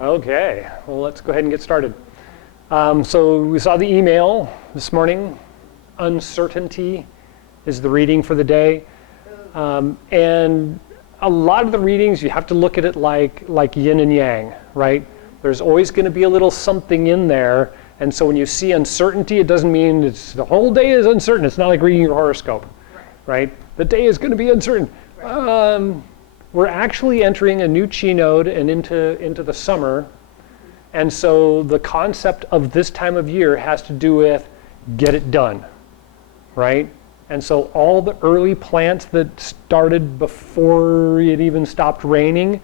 Okay, well, let's go ahead and get started. So we saw the email this morning. Uncertainty is the reading for the day. And a lot of the readings, you have to look at it like yin and yang, right? There's always going to be a little something in there. And so when you see uncertainty, it doesn't mean it's the whole day is uncertain. It's not like reading your horoscope, right? The day is going to be uncertain. We're actually entering a new Chi node and into the summer. And so the concept of this time of year has to do with get it done, right? And so all the early plants that started before it even stopped raining,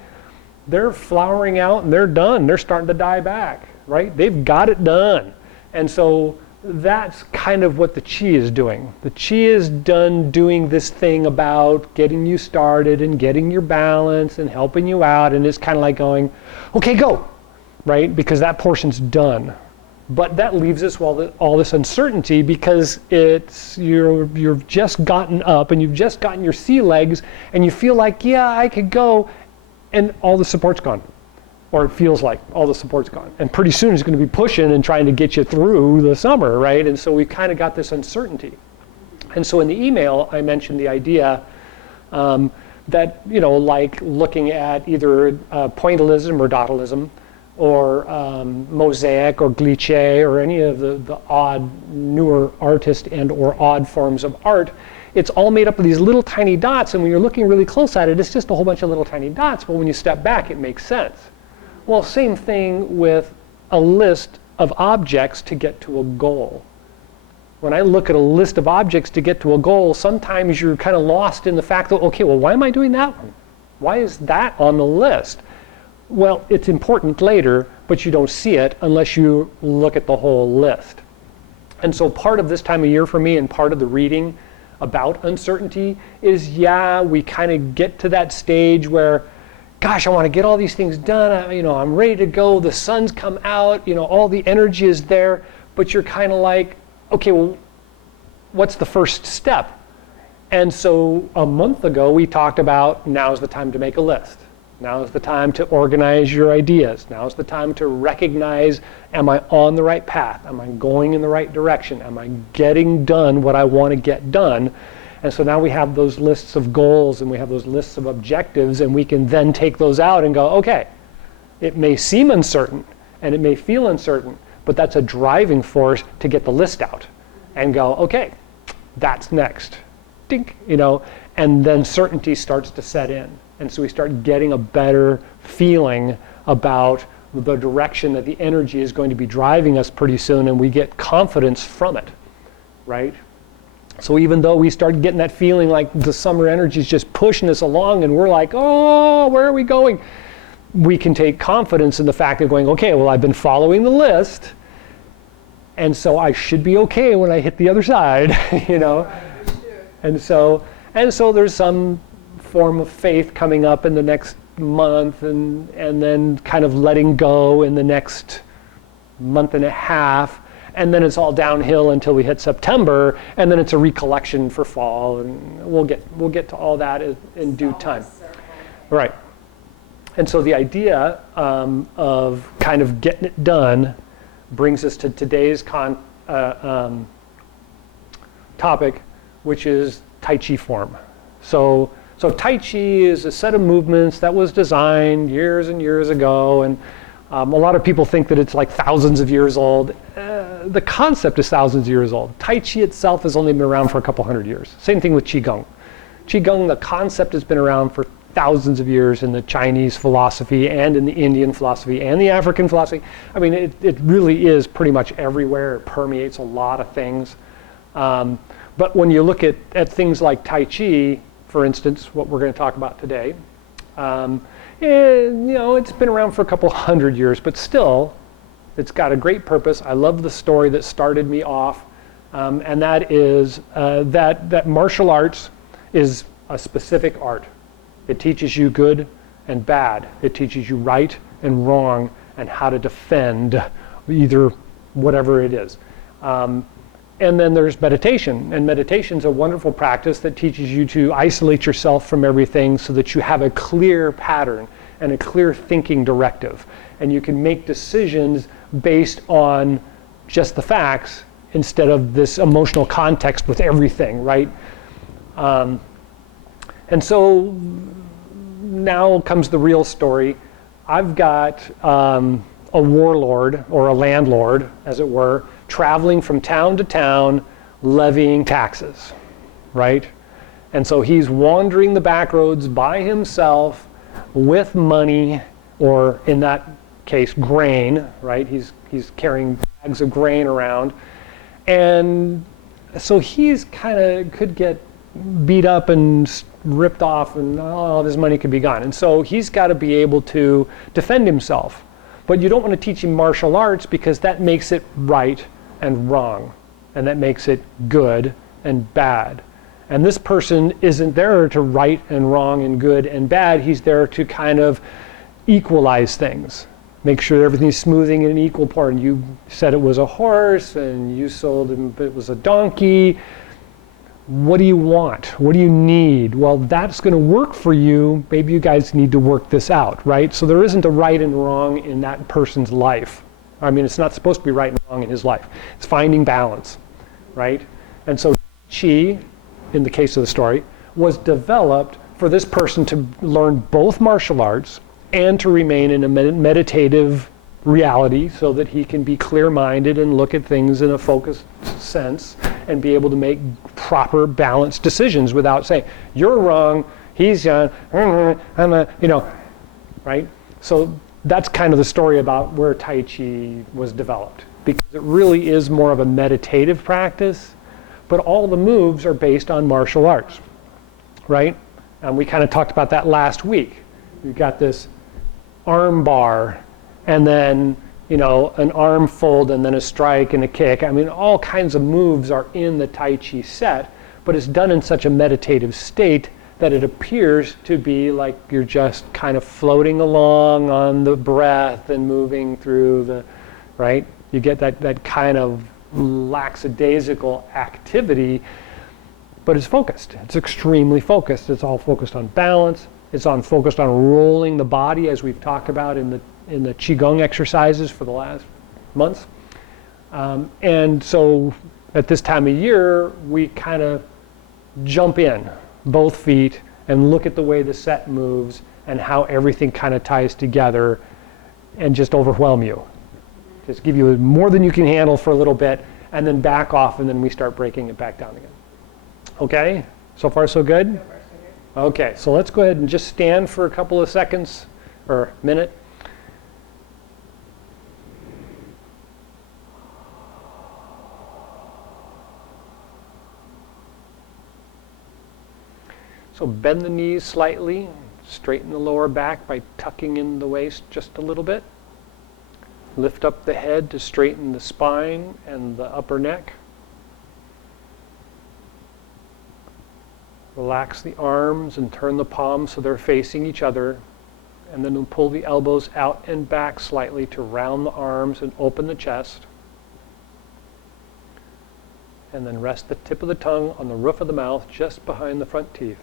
they're flowering out and they're done. They're starting to die back, right? They've got it done. And so that's kind of what the Chi is doing. The Chi is done doing this thing about getting you started and getting your balance and helping you out, and it's kind of like going, okay, go, right? Because that portion's done. But that leaves us all this uncertainty because you've just gotten up and you've just gotten your sea legs and you feel like, yeah, I could go, and all the support's gone. Or it feels like all the support's gone. And pretty soon it's going to be pushing and trying to get you through the summer, right? And so we've kind of got this uncertainty. And so in the email, I mentioned the idea that, like looking at either pointillism or dottilism, or mosaic or glitch or any of the odd, newer artist and or odd forms of art, it's all made up of these little tiny dots, and when you're looking really close at it, it's just a whole bunch of little tiny dots, but when you step back, it makes sense. Well, same thing with a list of objects to get to a goal. When I look at a list of objects to get to a goal, sometimes you're kind of lost in the fact that, okay, well, why am I doing that one? Why is that on the list? Well, it's important later, but you don't see it unless you look at the whole list. And so part of this time of year for me and part of the reading about uncertainty is, we kind of get to that stage where, gosh, I want to get all these things done. I'm ready to go. The sun's come out. All the energy is there. But you're kind of like, okay, well, what's the first step? And so a month ago, we talked about now's the time to make a list. Now's the time to organize your ideas. Now's the time to recognize, am I on the right path? Am I going in the right direction? Am I getting done what I want to get done? And so now we have those lists of goals and we have those lists of objectives, and we can then take those out and go, okay, it may seem uncertain and it may feel uncertain, but that's a driving force to get the list out and go, okay, that's next. Dink, and then certainty starts to set in. And so we start getting a better feeling about the direction that the energy is going to be driving us pretty soon, and we get confidence from it, right? So even though we start getting that feeling like the summer energy is just pushing us along and we're like, oh, where are we going? We can take confidence in the fact of going, okay, well, I've been following the list, and so I should be okay when I hit the other side, And so there's some form of faith coming up in the next month, and then kind of letting go in the next month and a half, and then it's all downhill until we hit September, and then it's a recollection for fall, and we'll get to all that in due time. Right. And so the idea of kind of getting it done brings us to today's topic, which is Tai Chi form. So Tai Chi is a set of movements that was designed years and years ago, and a lot of people think that it's like thousands of years old. The concept is thousands of years old. Tai Chi itself has only been around for a couple hundred years. Same thing with Chi Gung. Chi Gung, the concept has been around for thousands of years in the Chinese philosophy and in the Indian philosophy and the African philosophy. I mean, it really is pretty much everywhere. It permeates a lot of things. But when you look at things like Tai Chi, for instance, what we're going to talk about today, it's been around for a couple hundred years, but still, it's got a great purpose. I love the story that started me off, and that is that martial arts is a specific art. It teaches you good and bad. It teaches you right and wrong and how to defend either whatever it is. And then there's meditation, and meditation's a wonderful practice that teaches you to isolate yourself from everything so that you have a clear pattern and a clear thinking directive. And you can make decisions based on just the facts instead of this emotional context with everything, right? And so now comes the real story. I've got a warlord, or a landlord, as it were, traveling from town to town, levying taxes, right? And so he's wandering the back roads by himself with money, or in that case, grain, right? He's carrying bags of grain around. And so he's kind of could get beat up and ripped off, and all of his money could be gone. And so he's got to be able to defend himself. But you don't want to teach him martial arts, because that makes it right and wrong, and that makes it good and bad. And this person isn't there to right and wrong and good and bad. He's there to kind of equalize things, make sure everything's smoothing in an equal part. And you said it was a horse, and you sold him it was a donkey. What do you want? What do you need? Well, that's going to work for you. Maybe you guys need to work this out, right? So there isn't a right and wrong in that person's life. I mean, it's not supposed to be right and wrong in his life. It's finding balance, right? And so Chi, in the case of the story, was developed for this person to learn both martial arts and to remain in a meditative reality, so that he can be clear-minded and look at things in a focused sense and be able to make proper, balanced decisions without saying, you're wrong, he's young, right? So that's kind of the story about where Tai Chi was developed, because it really is more of a meditative practice, but all the moves are based on martial arts, right? And we kind of talked about that last week. You've got this arm bar, and then, an arm fold, and then a strike and a kick. I mean, all kinds of moves are in the Tai Chi set, but it's done in such a meditative state that it appears to be like you're just kind of floating along on the breath and moving through the, right? You get that kind of lackadaisical activity, but it's focused. It's extremely focused. It's all focused on balance. It's focused on rolling the body, as we've talked about in the Chi Gung exercises for the last months. And so at this time of year, we kind of jump in both feet and look at the way the set moves and how everything kind of ties together, and just overwhelm you. Just give you more than you can handle for a little bit, and then back off, and then we start breaking it back down again. Okay? So far so good? Okay, so let's go ahead and just stand for a couple of seconds, or minute. So bend the knees slightly, straighten the lower back by tucking in the waist just a little bit. Lift up the head to straighten the spine and the upper neck. Relax the arms and turn the palms so they're facing each other. And then we'll pull the elbows out and back slightly to round the arms and open the chest. And then rest the tip of the tongue on the roof of the mouth just behind the front teeth.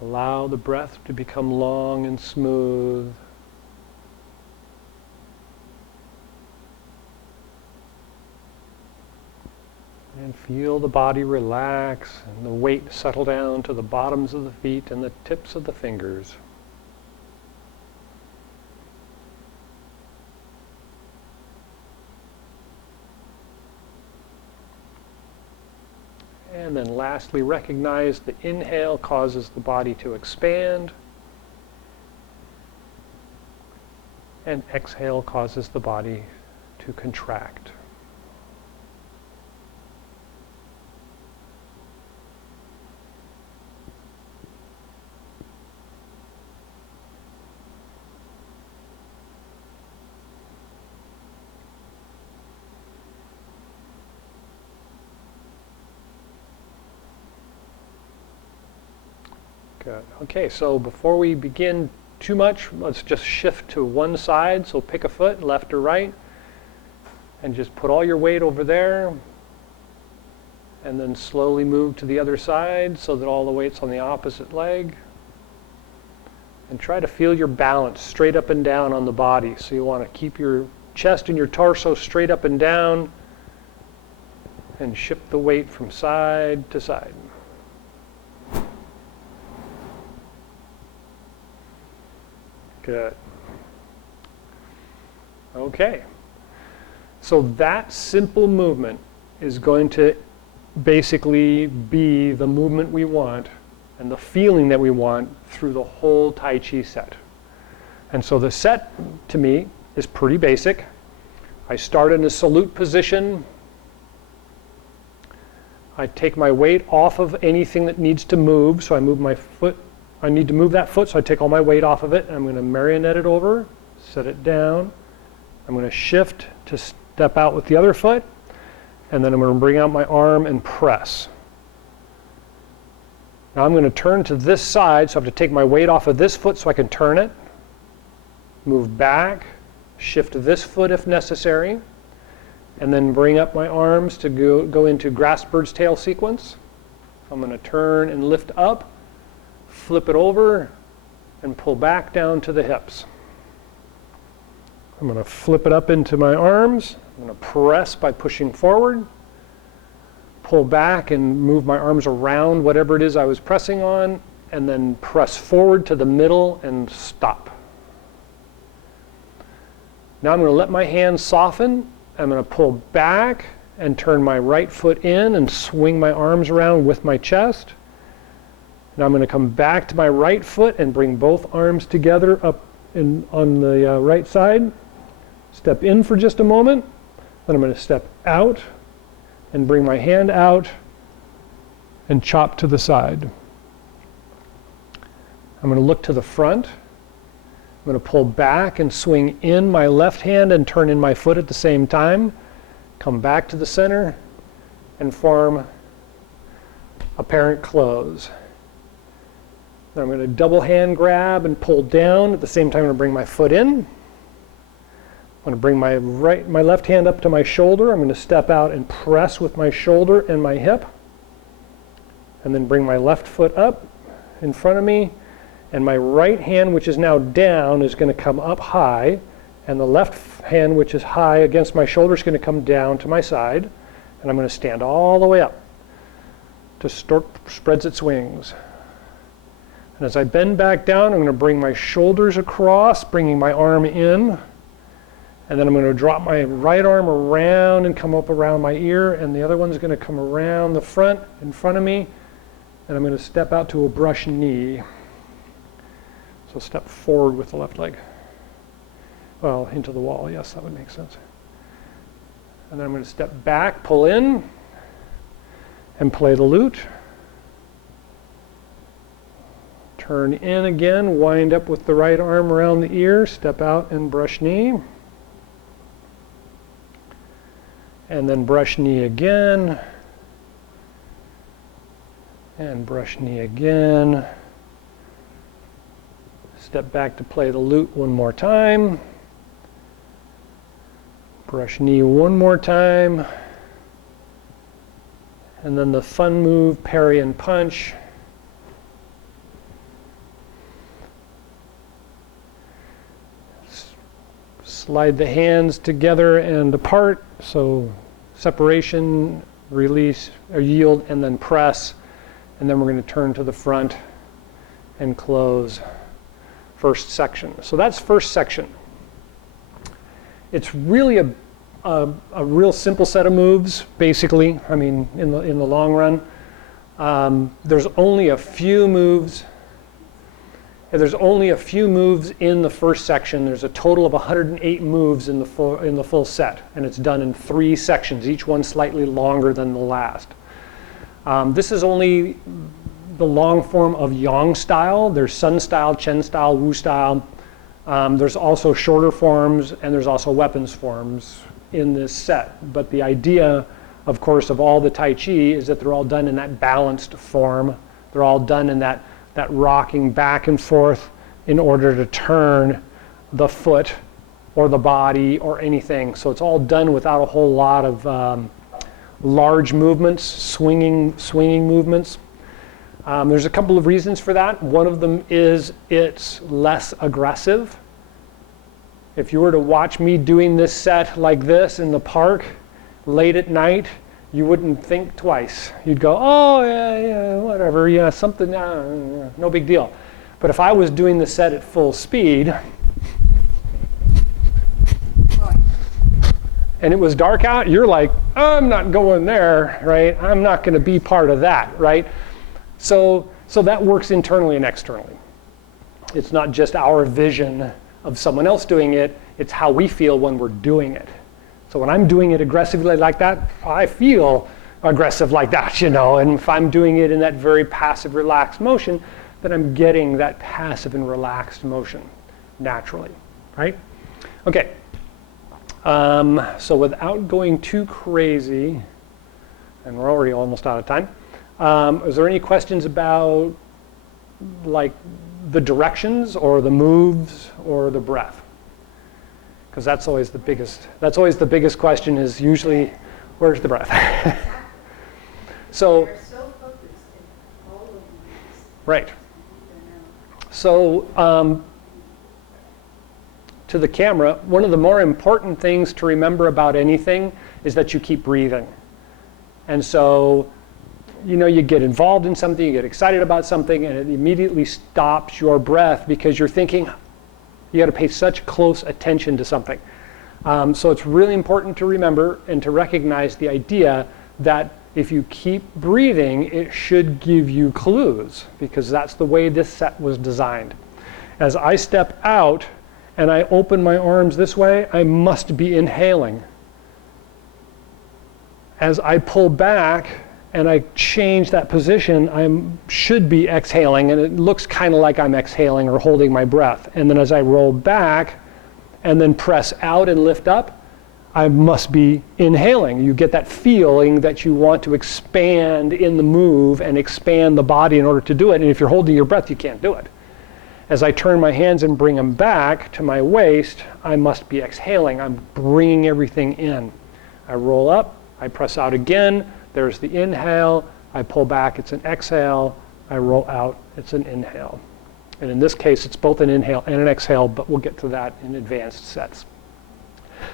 Allow the breath to become long and smooth. And feel the body relax and the weight settle down to the bottoms of the feet and the tips of the fingers. And then lastly, recognize the inhale causes the body to expand, and exhale causes the body to contract. Good. Okay, so before we begin too much, let's just shift to one side. So pick a foot, left or right, and just put all your weight over there. and then slowly move to the other side so that all the weight's on the opposite leg. And try to feel your balance straight up and down on the body. So you want to keep your chest and your torso straight up and down and shift the weight from side to side. Good. Okay. So that simple movement is going to basically be the movement we want and the feeling that we want through the whole Tai Chi set. And so the set, to me, is pretty basic. I start in a salute position. I take my weight off of anything that needs to move, so I move my foot. I need to move that foot, so I take all my weight off of it, and I'm going to marionette it over, set it down. I'm going to shift to step out with the other foot, and then I'm going to bring out my arm and press. Now I'm going to turn to this side, so I have to take my weight off of this foot so I can turn it, move back, shift this foot if necessary, and then bring up my arms to go into grass bird's tail sequence. I'm going to turn and lift up, flip it over, and pull back down to the hips. I'm going to flip it up into my arms. I'm going to press by pushing forward, pull back and move my arms around whatever it is I was pressing on, and then press forward to the middle and stop. Now I'm going to let my hands soften. I'm going to pull back and turn my right foot in and swing my arms around with my chest. Now I'm going to come back to my right foot and bring both arms together up on the right side. Step in for just a moment. Then I'm going to step out and bring my hand out and chop to the side. I'm going to look to the front. I'm going to pull back and swing in my left hand and turn in my foot at the same time. Come back to the center and form apparent close. Then I'm going to double hand grab and pull down. At the same time, I'm going to bring my foot in. I'm going to bring my left hand up to my shoulder. I'm going to step out and press with my shoulder and my hip. And then bring my left foot up in front of me. And my right hand, which is now down, is going to come up high. And the left hand, which is high against my shoulder, is going to come down to my side. And I'm going to stand all the way up to stork spreads its wings. And as I bend back down, I'm going to bring my shoulders across, bringing my arm in. And then I'm going to drop my right arm around and come up around my ear. And the other one's going to come around the front in front of me. And I'm going to step out to a brush knee. So step forward with the left leg. Well, into the wall, yes, that would make sense. And then I'm going to step back, pull in, and play the lute. Turn in again, wind up with the right arm around the ear, step out and brush knee. And then brush knee again. And brush knee again. Step back to play the lute one more time. Brush knee one more time. And then the fun move, parry and punch. Slide the hands together and apart, so separation, release, or yield, and then press. And then we're going to turn to the front and close first section. So that's first section. It's really a real simple set of moves, basically. I mean, in the long run, there's only a few moves. There's only a few moves in the first section. There's a total of 108 moves in the full set, and it's done in 3 sections, each one slightly longer than the last. This is only the long form of Yang style. There's Sun style, Chen style, Wu style. There's also shorter forms, and there's also weapons forms in this set. But the idea, of course, of all the Tai Chi is that they're all done in that balanced form. They're all done in that rocking back and forth in order to turn the foot or the body or anything. So it's all done without a whole lot of large movements, swinging movements. There's a couple of reasons for that. One of them is it's less aggressive. If you were to watch me doing this set like this in the park late at night, you wouldn't think twice. You'd go, oh, yeah, whatever, yeah, something, no big deal. But if I was doing the set at full speed, and it was dark out, you're like, I'm not going there, right? I'm not going to be part of that, right? So that works internally and externally. It's not just our vision of someone else doing it, it's how we feel when we're doing it. So when I'm doing it aggressively like that, I feel aggressive like that, and if I'm doing it in that very passive, relaxed motion, then I'm getting that passive and relaxed motion naturally, right? Okay, so without going too crazy, and we're already almost out of time, is there any questions about like the directions or the moves or the breath? Because that's always the biggest question, is usually, where's the breath? So, They're so focused in all of these. right. So, to the camera, one of the more important things to remember about anything is that you keep breathing. And so, you get involved in something, you get excited about something, and it immediately stops your breath because you're thinking, you got to pay such close attention to something. So it's really important to remember and to recognize the idea that if you keep breathing, it should give you clues, because that's the way this set was designed. As I step out and I open my arms this way, I must be inhaling. As I pull back and I change that position, I should be exhaling, and it looks kind of like I'm exhaling or holding my breath. And then as I roll back and then press out and lift up, I must be inhaling. You get that feeling that you want to expand in the move and expand the body in order to do it. And if you're holding your breath, you can't do it. As I turn my hands and bring them back to my waist, I must be exhaling. I'm bringing everything in. I roll up, I press out again. There's the inhale, I pull back, it's an exhale, I roll out, it's an inhale. And in this case, it's both an inhale and an exhale, but we'll get to that in advanced sets.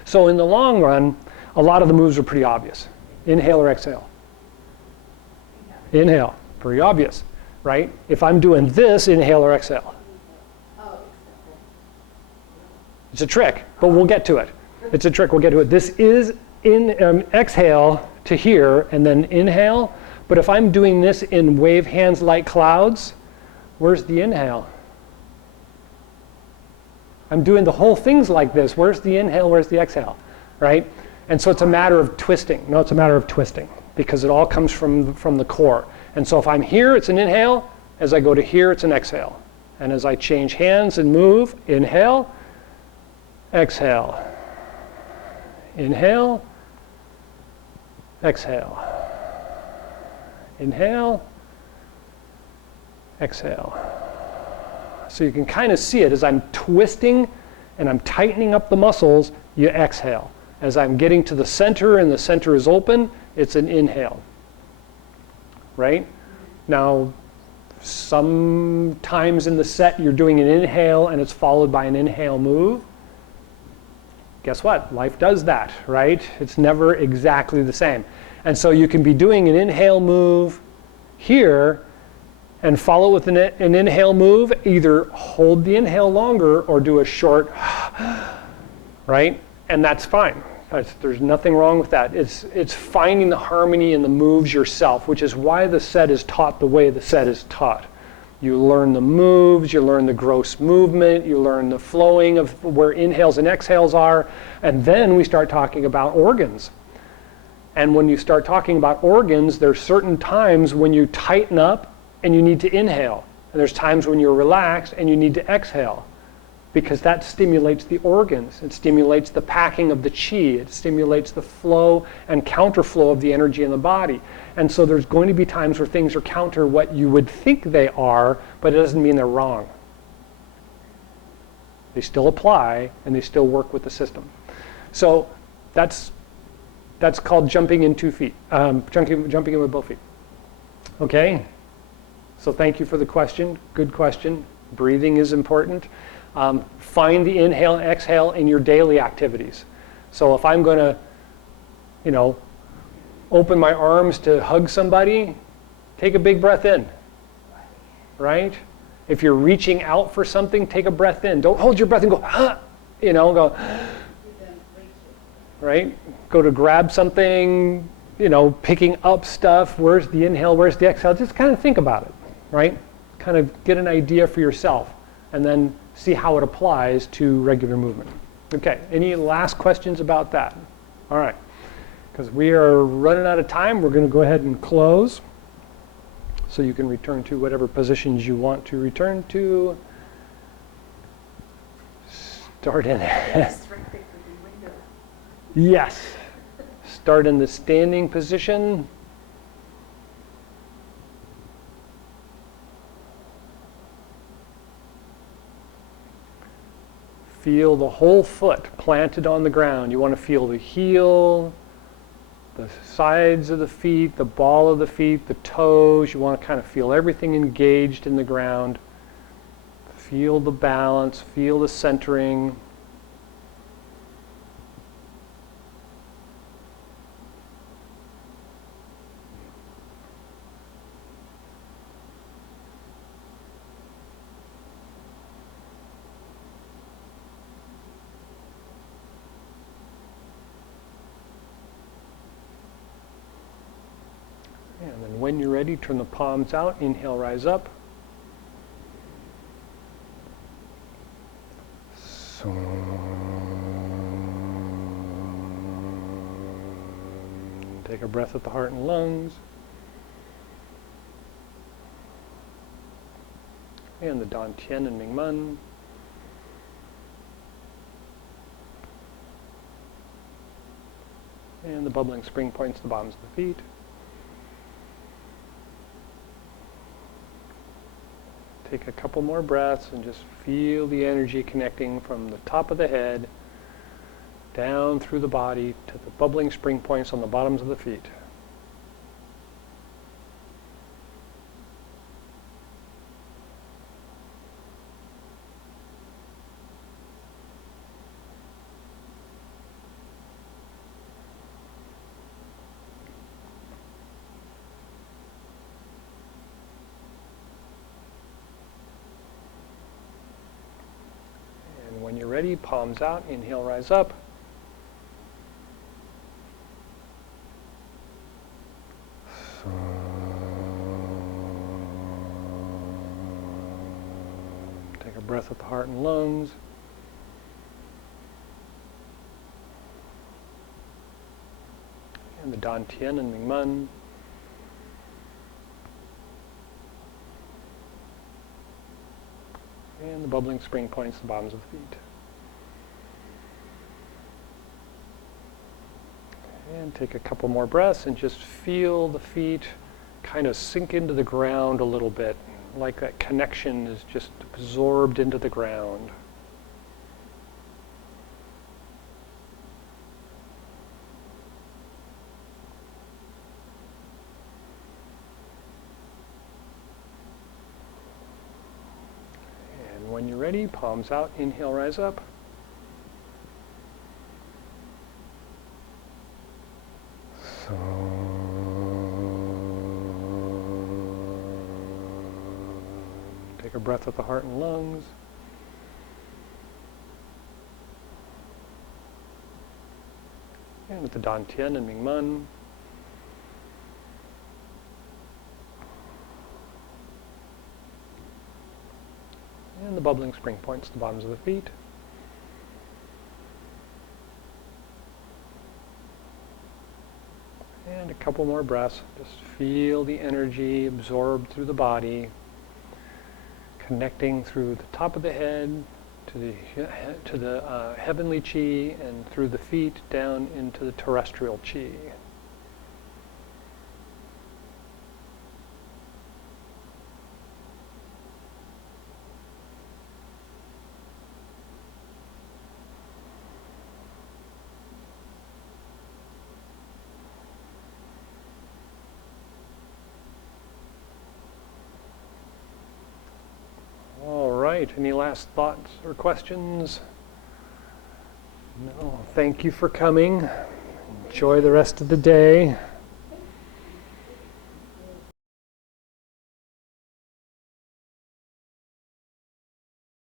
So in the long run, a lot of the moves are pretty obvious. Inhale or exhale? Inhale, pretty obvious, right? If I'm doing this, inhale or exhale? It's a trick, but we'll get to it. It's a trick, we'll get to it. This is exhale to here, and then inhale. But if I'm doing this in wave hands like clouds, where's the inhale? I'm doing the whole things like this. Where's the inhale? Where's the exhale? Right? And so it's a matter of twisting. No, it's a matter of twisting, because it all comes from the core. And so if I'm here, it's an inhale. As I go to here, it's an exhale. And as I change hands and move, inhale, exhale. Inhale, exhale. Inhale, exhale. So you can kind of see it as I'm twisting and I'm tightening up the muscles, you exhale. As I'm getting to the center and the center is open, it's an inhale. Right? Now, sometimes in the set you're doing an inhale and it's followed by an inhale move. Guess what? Life does that, right? It's never exactly the same. And so you can be doing an inhale move here and follow with an inhale move, either hold the inhale longer or do a short, right? And that's fine. There's nothing wrong with that. It's finding the harmony in the moves yourself, which is why the set is taught the way the set is taught. You learn the moves, you learn the gross movement, you learn the flowing of where inhales and exhales are, and then we start talking about organs. And when you start talking about organs, there's certain times when you tighten up and you need to inhale. And there's times when you're relaxed and you need to exhale, because that stimulates the organs. It stimulates the packing of the chi. It stimulates the flow and counterflow of the energy in the body. And so there's going to be times where things are counter what you would think they are, but it doesn't mean they're wrong. They still apply and they still work with the system. So that's That's called jumping in 2 feet, jumping in with both feet. Okay? So thank you for the question. Good question. Breathing is important. Find the inhale and exhale in your daily activities. So if I'm going to, open my arms to hug somebody, take a big breath in, right? If you're reaching out for something, take a breath in. Don't hold your breath and go, huh, go, right? Go to grab something, picking up stuff. Where's the inhale? Where's the exhale? Just kind of think about it, right? Kind of get an idea for yourself and then see how it applies to regular movement. Okay, any last questions about that? All right, because we are running out of time, we're going to go ahead and close. So you can return to whatever positions you want to return to. Start in. Yes. Start in the standing position. Feel the whole foot planted on the ground. You want to feel the heel, the sides of the feet, the ball of the feet, the toes. You want to kind of feel everything engaged in the ground. Feel the balance, feel the centering. And then when you're ready, turn the palms out, inhale, rise up. Take a breath at the heart and lungs. And the Dantian and Mingmen. And the bubbling spring points to the bottoms of the feet. Take a couple more breaths and just feel the energy connecting from the top of the head down through the body to the bubbling spring points on the bottoms of the feet. When you're ready, palms out, inhale, rise up. Take a breath at the heart and lungs. And the Dantian and Mingmen. And the bubbling spring points to the bottoms of the feet. And take a couple more breaths and just feel the feet kind of sink into the ground a little bit, like that connection is just absorbed into the ground. When you're ready, palms out, inhale, rise up. Take a breath at the heart and lungs. And with the Dantian and Mingmen. And the bubbling spring points to the bottoms of the feet. And a couple more breaths. Just feel the energy absorbed through the body, connecting through the top of the head to the heavenly chi and through the feet down into the terrestrial chi. right, any last thoughts or questions? No, thank you for coming. Enjoy the rest of the day.